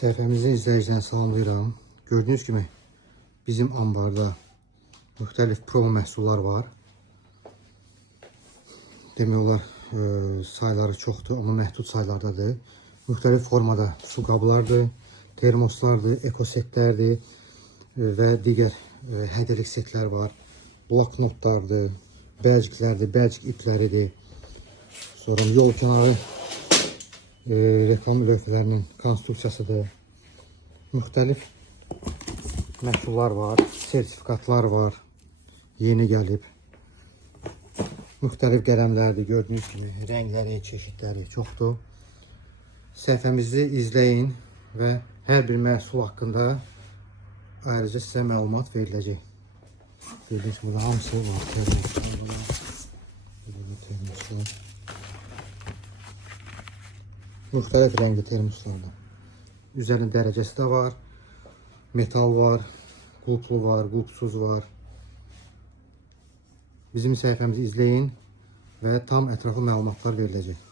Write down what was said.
Səhifəmizin izləyicilərini salamlayıram. Gördüyünüz kimi bizim ambarda müxtəlif pro məhsullar var. Demək olar sayları çoxdur, amma məhdud saylardadır. Müxtəlif formada su qablardır, termoslardır, ekosetlərdir və digər hədəlik setlər var. Bloknotlardır, bəlciklərdir, bəlcik ipləridir. Sonra yol kənarı reklam lövhələrinin konstruksiyasıdır. Müxtəlif məhsullar var, sertifikatlar var, yeni gəlib. Müxtəlif qələmlərdir, gördüyünüz kimi rəngləri, çeşidləri çoxdur. Səhifəmizi izləyin və hər bir məhsul haqqında ayrıca sizə məlumat veriləcək. Gördüyünüz kimi burada hamısı var. Termoslar. Müxtəlif rəngli termoslardan. Üzərində dərəcəsi də var. Metal var, qulplu var, qulpsuz var. Bizim səhifəmizi izləyin və tam ətraflı məlumatlar veriləcək.